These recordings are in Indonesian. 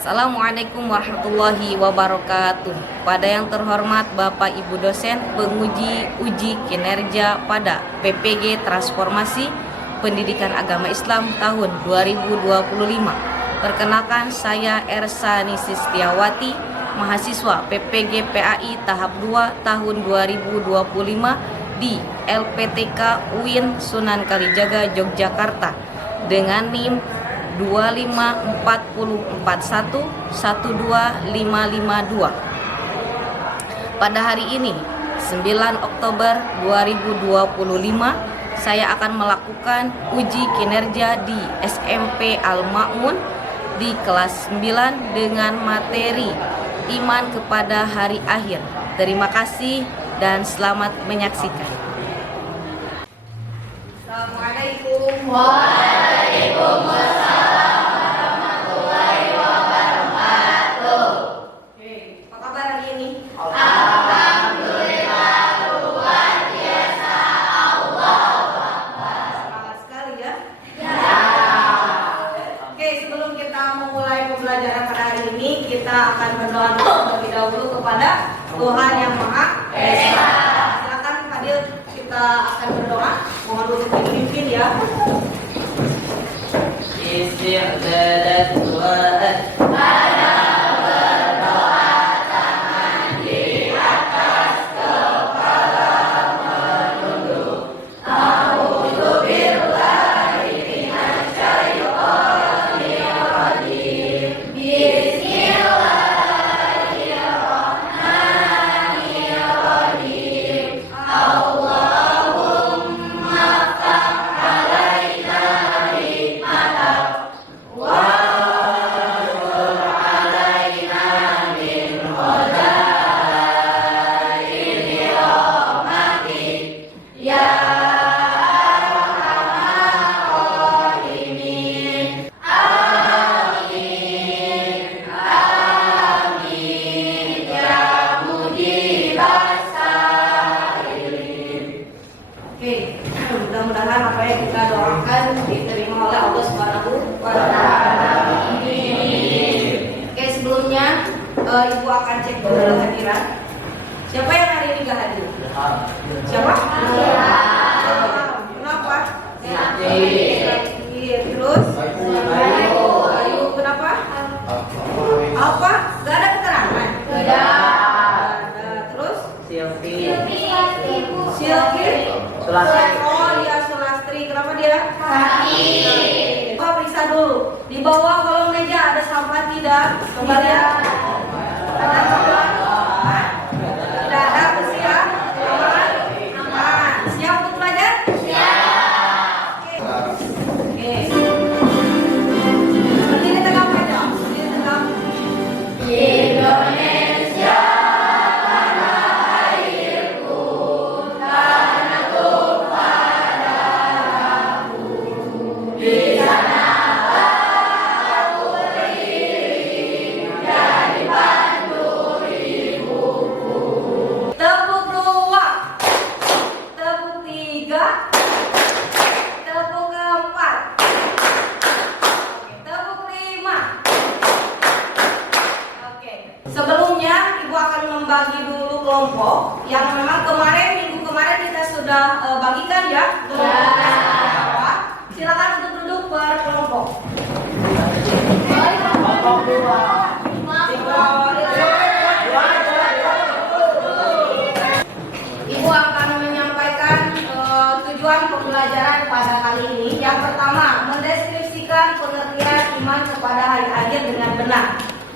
Assalamualaikum warahmatullahi wabarakatuh. Pada yang terhormat Bapak Ibu dosen penguji uji kinerja pada PPG Transformasi Pendidikan Agama Islam tahun 2025. Perkenalkan, saya Ersa Nisi Setiawati, mahasiswa PPG PAI tahap 2 tahun 2025 di LPTK UIN Sunan Kalijaga Yogyakarta dengan NIM 25441125552. Pada hari ini 9 Oktober 2025 saya akan melakukan uji kinerja di SMP Al-Ma'mun di kelas 9 dengan materi iman kepada hari akhir. Terima kasih dan selamat menyaksikan. Assalamualaikum. Waalaikumsalam. Kita akan berdoa terlebih dahulu kepada Tuhan Yang Maha Esa. Silakan hadir, kita akan berdoa. Mohon untuk dipimpin ya. Isti'dadat du'at. Mudah-mudahan apa yang kita doakan diterima oleh Allah Subhanahu wa Ta'ala. Oke, sebelumnya Ibu akan cek dulu kehadiran. Siapa yang hari ini gak hadir? Siapa? Kenapa? Terus? Ayu, kenapa? Apa? Gak ada keterangan? Terus? Silvi. Oh iya, Sulastri. Kenapa dia? Sakit. Coba periksa dulu. Di bawah kolong meja ada sampah tidak? Coba lihat. Ada sampah? Tidak ada. Siap? Aman. Siap untuk belajar? Siap. Oke. Berdiri tegak aja. Berdiri tegak. Indonesia. Sebelumnya Ibu akan membagi dulu kelompok yang memang minggu kemarin kita sudah bagikan ya. Silakan untuk duduk per kelompok. Ibu akan menyampaikan tujuan pembelajaran pada kali ini. Yang pertama, mendeskripsikan pengertian iman kepada hari akhir dengan benar.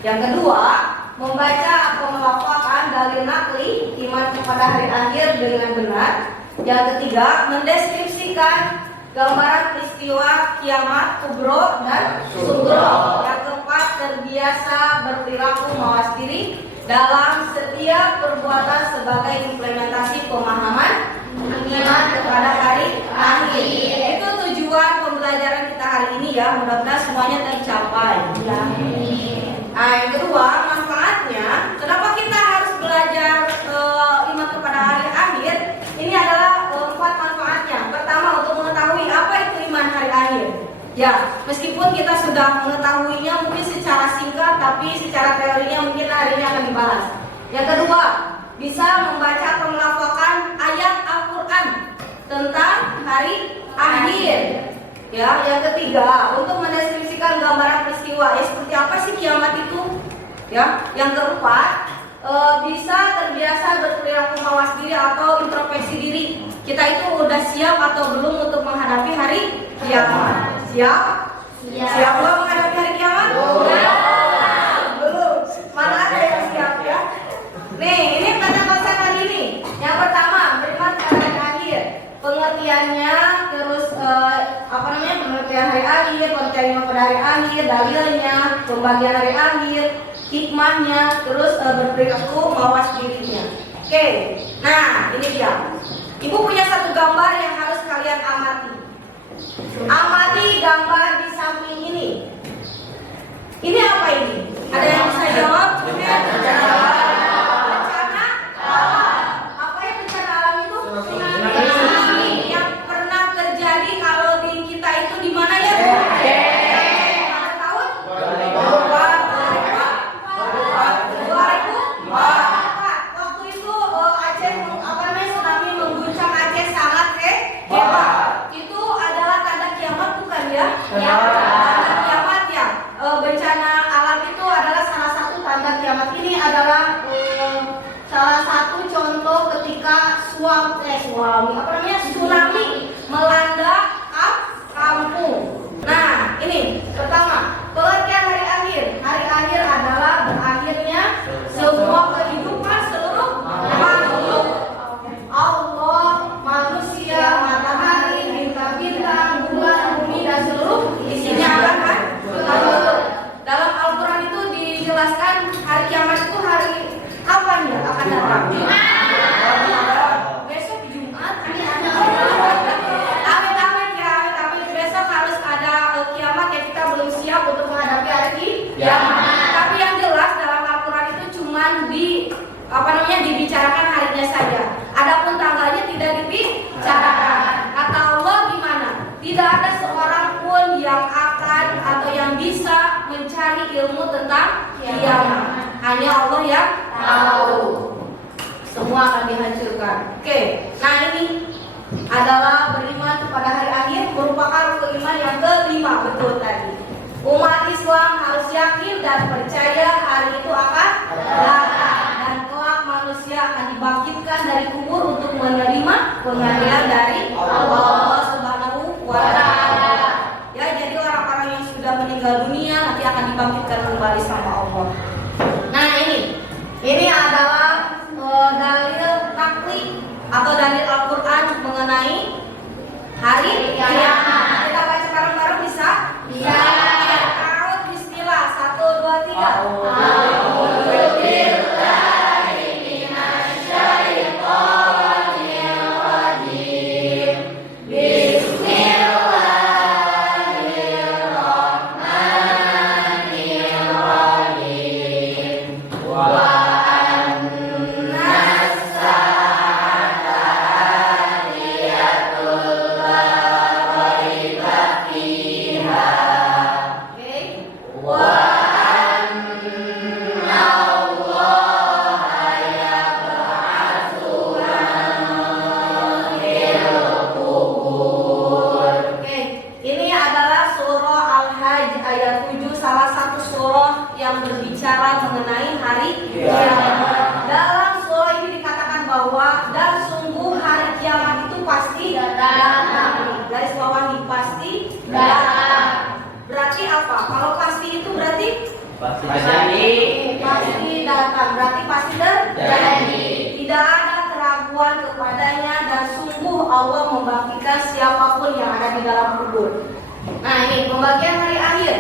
Yang kedua, membaca atau melafalkan dalil nakli iman kepada hari akhir dengan benar. Yang ketiga, mendeskripsikan gambaran peristiwa kiamat kubro dan sugro. Yang keempat, terbiasa berperilaku mawas diri dalam setiap perbuatan sebagai implementasi pemahaman iman kepada hari akhir. Itu tujuan pembelajaran kita hari ini ya. Mudah-mudahan semuanya tercapai. Nah, yang kedua, manfaatnya. Kenapa kita harus belajar iman kepada hari akhir? Ini adalah 4 manfaatnya. Pertama, untuk mengetahui apa itu iman hari akhir. Ya, meskipun kita sudah mengetahui mengetahuinya mungkin secara singkat, tapi secara teorinya mungkin hari ini akan dibahas. Yang kedua, bisa membaca atau melafalkan ayat Al-Quran tentang hari akhir. Ya, yang ketiga, untuk mendeskripsikan gambaran peristiwa, seperti apa sih kiamat itu? Ya, yang keempat, bisa terbiasa berperilaku mawas diri atau introspeksi diri. Kita itu udah siap atau belum untuk menghadapi hari kiamat? Siap? Siap belum menghadapi hari kiamat? Belum. Mana ada yang siap ya? Nih, ini konsep hari ini. Yang pertama, beriman pada hari akhir. Pengertiannya, terus pengertian hari akhir, pengertiannya pada hari akhir, dalilnya, pembagian hari akhir, hikmahnya, terus berperilaku mawas dirinya. Oke, nah ini dia. Ibu punya satu gambar yang harus kalian amati. Amati gambar di samping ini. Ini apa ini? Ada yang bisa jawab? Bencana alam. Apa ya bencana alam itu? Tsunami. Yang pernah terjadi kalau di kita itu di mana ya? Ada tahun? 2004. Waktu itu Aceh tsunami mengguncang Aceh sangat hebat. Itu adalah tanda kiamat bukan ya? Tanda kiamat ya. Bencana alam itu adalah salah satu tanda kiamat. Ini adalah salah satu contoh ketika tsunami melanda kampung. Nah, ini pertama, pengertian hari akhir. Hari akhir adalah berakhirnya semua kehidupan seluruh makhluk. Allah, manusia, matahari, bintang-bintang, bulan, bumi, dan seluruh isinya akan dalam Al-Quran itu dijelaskan hari kiamat itu hari kapan ya akan datang? Besok Jumat. Amin ya, besok harus ada kiamat ya, kita belum siap untuk menghadapi hari kiamat. Tapi yang jelas dalam Al-Quran itu cuman dibicarakan harinya saja. Adapun tanggalnya tidak dibicarakan. Kata Allah gimana? Tidak ada seorang pun yang akan atau yang bisa mencari ilmu tentang kiamat. Hanya Allah yang tahu. Semua akan dihancurkan. Oke, nah ini adalah beriman kepada hari akhir, merupakan keiman yang kelima. Betul tadi. Umat Islam harus yakin dan percaya hari itu akan datang dan kelak manusia akan dibangkitkan dari kubur untuk menerima pengadilan dari Allah Subhanahu wa Ta'ala. Ya, jadi orang-orang yang sudah meninggal dunia nanti akan dibangkitkan kembali sama Allah. Nah, ini adalah dalil nakli atau dalil Al-Quran mengenai hari kiamat. Kita baca bareng-bareng bisa? Bisa. Bismillah, 1, 2, 3. Mengenai hari kiamat. Dalam surah ini dikatakan bahwa dan sungguh hari kiamat itu pasti datang. Garis bawahi pasti datang. Berarti apa? Kalau pasti itu berarti pasti datang. Berarti pasti terjadi. Tidak ada keraguan kepadanya dan sungguh Allah membangkitkan siapapun yang ada di dalam kubur. Nah, ini pembagian hari akhir.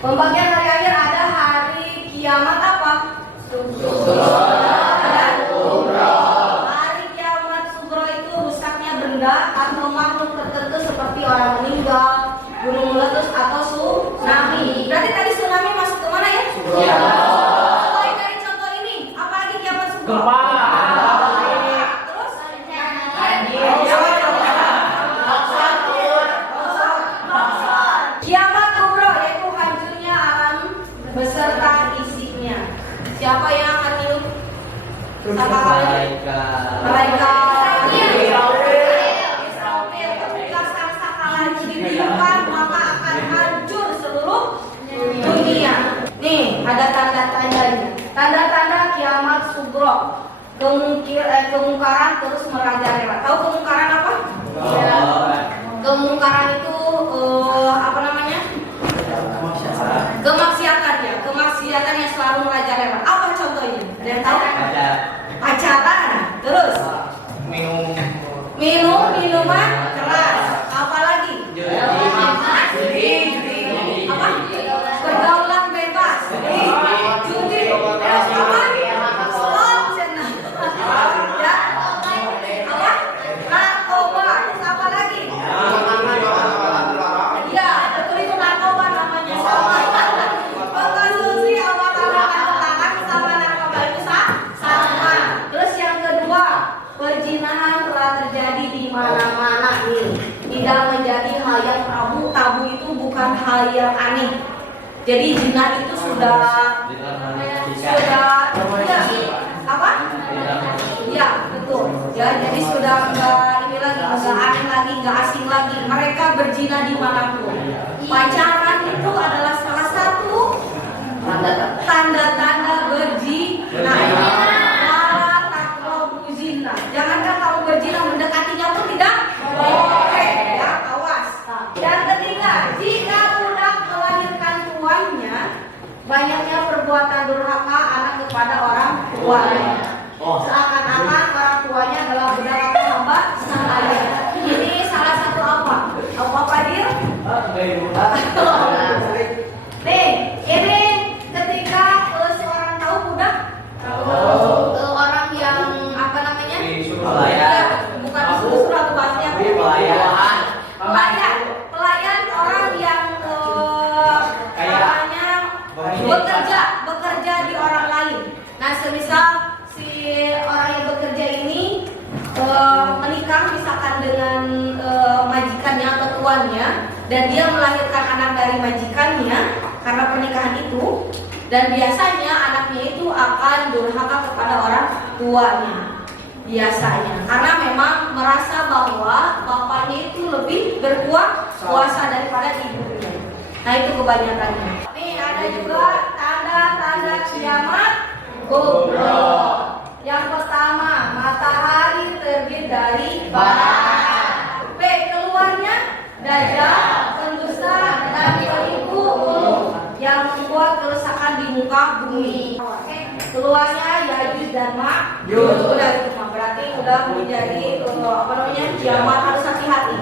Pembagian hari akhir ada hari kiamat apa? Sugro dan kubro. Hari kiamat sugro itu rusaknya benda atau makhluk tertentu seperti orang meninggal, gunung meletus atau tsunami. Berarti tadi tsunami masuk ke mana ya? Selain dari contoh ini, apa lagi kiamat sugro? Terus? Kiamat kubro yaitu hancurnya Siapa yang akan minum? Sama kali. Malaikat. Israfil. Ketika sangkakala itu ditiupkan, maka akan hancur seluruh dunia. Nih, ada tanda-tandanya. Tanda-tanda kiamat sugro. Kemungkaran terus merajalela. Tahu kemungkaran apa? Kemungkaran itu apa namanya? Kemaksiatan ya. Kemaksiatan yang selalu merajalela. Apa contohnya? Ada yang tahu? Pacaran. Terus? Minuman keras. Apa lagi? Apa? Pergaulan bebas. Judi. Terus apa? Stop senang. Ya. Apa? Narkoba. Terus apa lagi? Ya, betul itu narkoba namanya. Mengkonsumsi obat-obatan sama narkoba itu sama. Terus yang kedua, perzinahan telah terjadi di mana-mana nih. Tidak menjadi hal yang tabu. Tabu itu bukan hal yang aneh. Jadi zina itu sudah ya, apa? Ya, betul. Ya, jadi sudah enggak ini lagi, enggak aneh lagi, enggak asing lagi. Mereka berzina dimanapun. Pacaran itu adalah salah satu tanda-tanda berzina. Wala taqrabu zina. Jangankan kamu berzina, mendekatinya pun tidak boleh. Ya, awas. Dan ketiga, jika budak melahirkan tuannya, banyaknya perbuatan durhaka anak kepada orang tuanya. Seakan-akan orang tuanya adalah budak atau hamba sahaya. Ini salah satu apa? Apa dia? Nih, ini ketika seorang tahu budak, orang yang apa namanya? Bukan disuruh atau bahasanya pelayan orang yang bekerja di orang lain. Nah, semisal si orang yang bekerja ini menikah misalkan dengan majikannya atau tuannya, dan dia melahirkan anak dari majikannya karena pernikahan itu, dan biasanya anaknya itu akan durhaka kepada orang tuanya. Biasanya karena memang merasa bahwa bapaknya itu lebih berkuasa daripada ibunya. Nah, itu kebanyakannya. Nih, ada juga tanda-tanda kiamat kubro. Yang pertama, matahari terbit dari barat. B. Keluarnya Dajjal, pendusta dan penipu ulung yang membuat kerusakan di muka bumi. Keluarnya Yajuj dan Majuj. Udah itu mah berarti udah menjadi apa namanya, kiamat, harus hati-hati.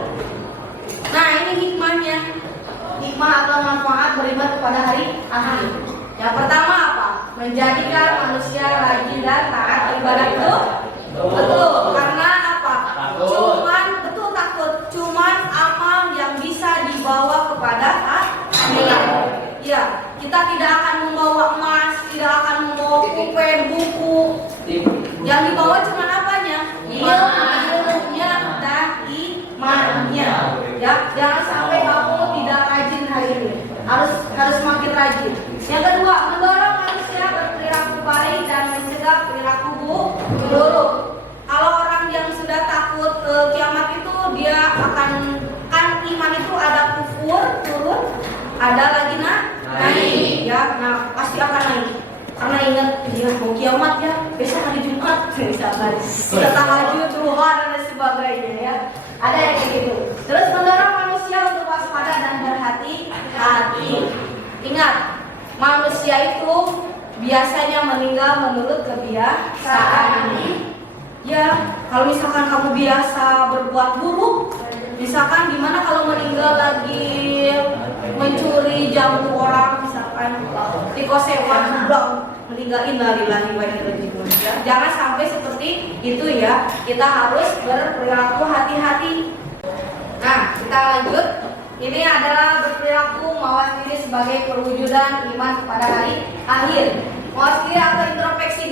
Nah, ini hikmahnya. Hikmah atau manfaat beriman kepada hari akhir. Yang pertama apa? Menjadikan manusia rajin dan taat ibadah itu. Betul. Karena apa? Cuman amal yang bisa dibawa kepada akhirat. Ya, kita tidak akan membawa emas, tidak akan membawa pulpen, buku. Yang dibawa cuma apanya? Ilmunya dan imannya. Ya, jangan sampai kamu tidak rajin hari ini. Harus makin rajin. Yang kedua, mendorong manusia berperilaku baik dan mencegah perilaku buruk. Kalau orang yang sudah takut kiamat itu, dia akan, kan iman itu ada kufur turun, ada lagi naik, ya, nah pasti akan naik. Karena ingat dia mau kiamat ya, besok hari Jumat, misalkan kita tahajud, duha dan sebagainya ya. Ada yang kayak gitu. Terus mendorong manusia untuk waspada dan berhati-hati. Ingat, manusia itu biasanya meninggal menurut kebiasaan. Ya, kalau misalkan kamu biasa berbuat buruk, misalkan gimana kalau meninggal lagi mencuri jamu orang, misalkan di kosewan, meninggal, innalillahi wa inna ilaihi raji'un. Jangan sampai seperti itu ya. Kita harus berperilaku hati-hati. Nah, kita lanjut. Ini adalah berperilaku mawas diri sebagai perwujudan iman kepada hari akhir. Mawas diri atau introspeksi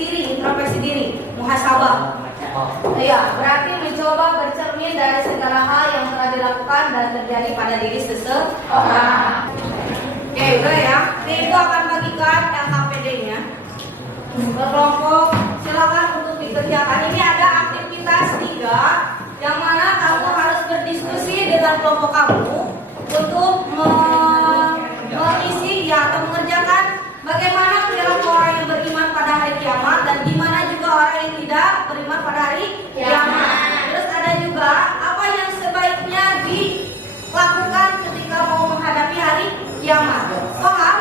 diri, muhasabah. Ya, berarti mencoba bercermin dari segala hal yang telah dilakukan dan terjadi pada diri seseorang. Oke, udah ya. Ini itu akan bagikan LKPD-nya. berkelompok, silakan untuk dikerjakan. Ini ada aktivitas 3 yang mana kamu harus berdiskusi dengan kelompok kamu untuk mengisi atau mengerjakan bagaimana perilaku orang yang beriman pada hari kiamat dan gimana juga orang yang tidak beriman pada hari kiamat. Terus ada juga apa yang sebaiknya dilakukan ketika mau menghadapi hari kiamat. Paham?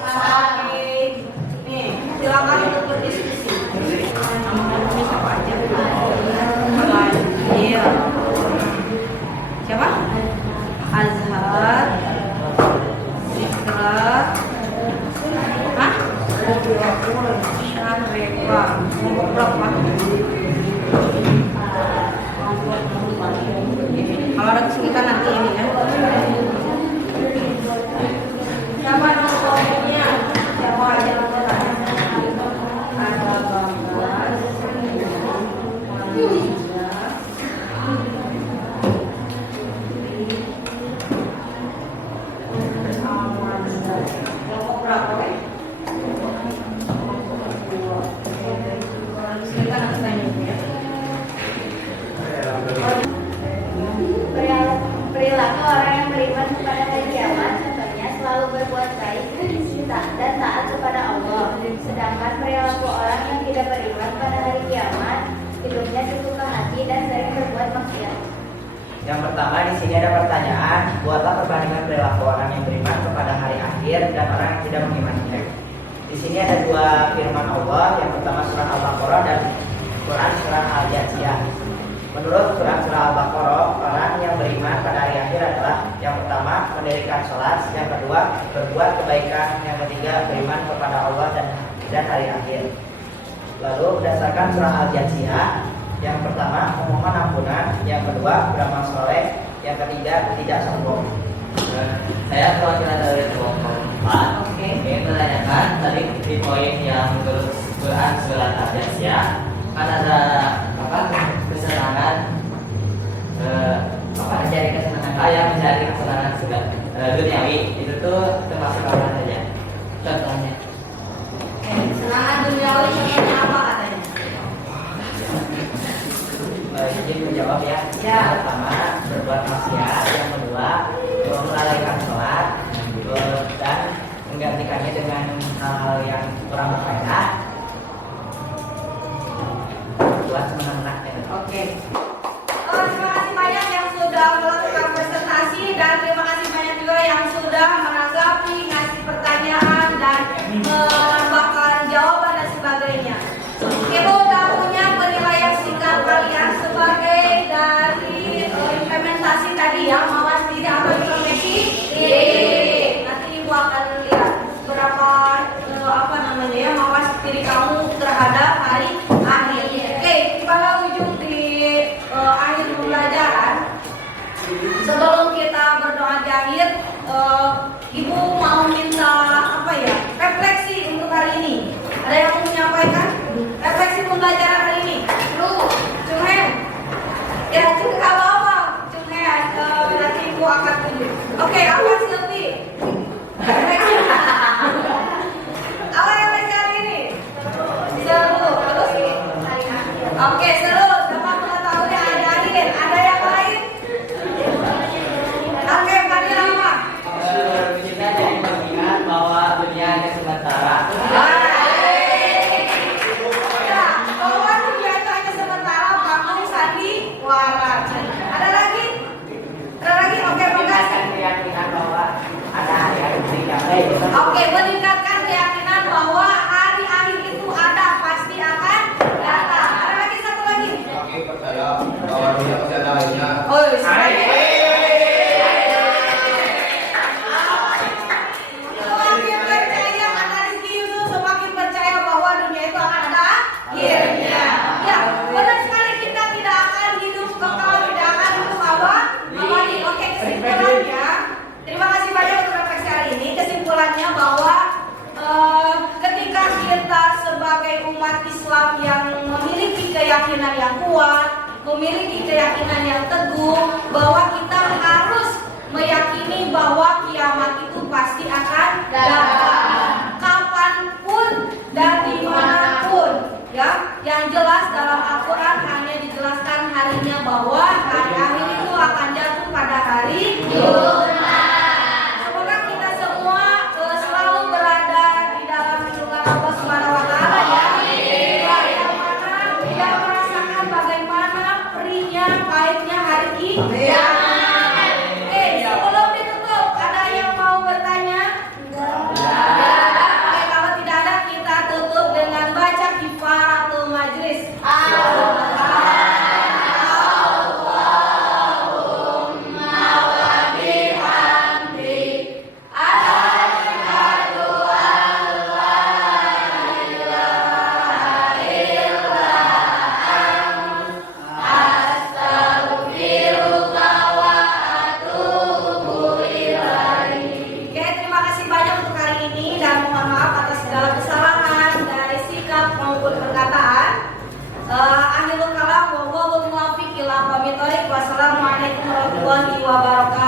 Oke. Nih, silakan untuk berdiskusi. Nama-namanya siapa aja? Iya. Siapa? Azhar, Zikra, hah? Syahrewa. Kelompok berapa? Kalau ada kesulitan nanti ini ya. Siapa nama kelompoknya? Siapa aja namanya? Ada Bapak. Kelompok berapa? Kesulitan nanti tanya ya. Perilaku orang yang beriman kepada hari kiamat contohnya selalu berbuat baik dan taat kepada Allah. Sedangkan perilaku orang yang tidak beriman pada hari kiamat hidupnya terbuka hati dan sering berbuat maksiat. Yang pertama di sini ada pertanyaan, buatlah perbandingan perilaku orang yang beriman kepada hari akhir dan orang yang tidak mengimaninya. Di sini ada 2 firman Allah, yang pertama surah Al-Baqarah dan Quran surah Al-Jathiyah. Menurut surah Al-Baqarah, orang yang beriman pada hari akhir adalah yang pertama mendirikan sholat, yang kedua berbuat kebaikan, yang ketiga beriman kepada Allah dan hari akhir. Lalu berdasarkan surah Al-Jathiyah, yang pertama memohon ampunan, yang kedua beramal soleh, yang ketiga tidak sombong. Saya perwakilan dari kelompok 4. Ingin menanyakan tadi di poin yang Quran surat Al-Jathiyah kan ada kesenangan mencari kesenangan yang mencari kesenangan duniawi itu tuh termasuk apa saja contohnya? Kesenangan duniawi contohnya apa katanya? Izin menjawab ya. Ya. Yang pertama berbuat maksiat, yang kedua melalaikan sholat dan menggantikannya dengan hal-hal yang kurang berfaedah buat senang-senang. Oke. Terima kasih banyak yang sudah melakukan presentasi dan terima kasih banyak juga yang sudah menanggapi, ngasih pertanyaan dan menambahkan jawaban dan sebagainya. Ibu udah punya penilaian singkat kalian sebagai dari implementasi tadi ya, mawas diri atau introspeksi. Nanti ibu akan lihat berapa mawas diri kamu terhadap hari akhir. Oke, pada ujung di akhir pembelajaran, sebelum kita berdoa di akhir, ibu mau minta refleksi untuk hari ini. Ada yang mau menyampaikan refleksi pembelajaran hari ini? Cunghen, ya juga apa-apa. Cunghen, nanti ibu akan tunjuk. Oke, apa Silvi? Refleksi. Apa refleksi hari ini? Seru. Terus? Oke, seru. Dapat mengetahui ada akhir. Ada yang lain? Oke, Fadil apa? Kita jadi mengingat bahwa dunia hanya sementara. Bahwa dunia itu hanya sementara, kamu sandiwara. Ada lagi? Ada lagi? Oke, makasih. Keyakinan bahwa ada hari akhir nanti. Oke, meningkatkan keyakinan bahwa hari akhir itu ada, pasti akan datang. Ada lagi satu lagi? Kami percaya bahwa dunia pasti ada akhirnya. Oh, semakin percaya kata Rizky Yusuf, semakin percaya bahwa dunia itu akan ada akhirnya. Ya, benar sekali, kita tidak akan hidup kekal, tidak akan hidup abadi. Oke, kesimpulannya, terima kasih banyak untuk refleksi hari ini. Kesimpulannya bahwa ketika kita sebagai umat Islam yang memiliki keyakinan yang kuat, memiliki keyakinan yang teguh, bahwa kita harus meyakini bahwa kiamat itu pasti akan datang, kapanpun dan dimanapun warahmatullahi wabarakatuh.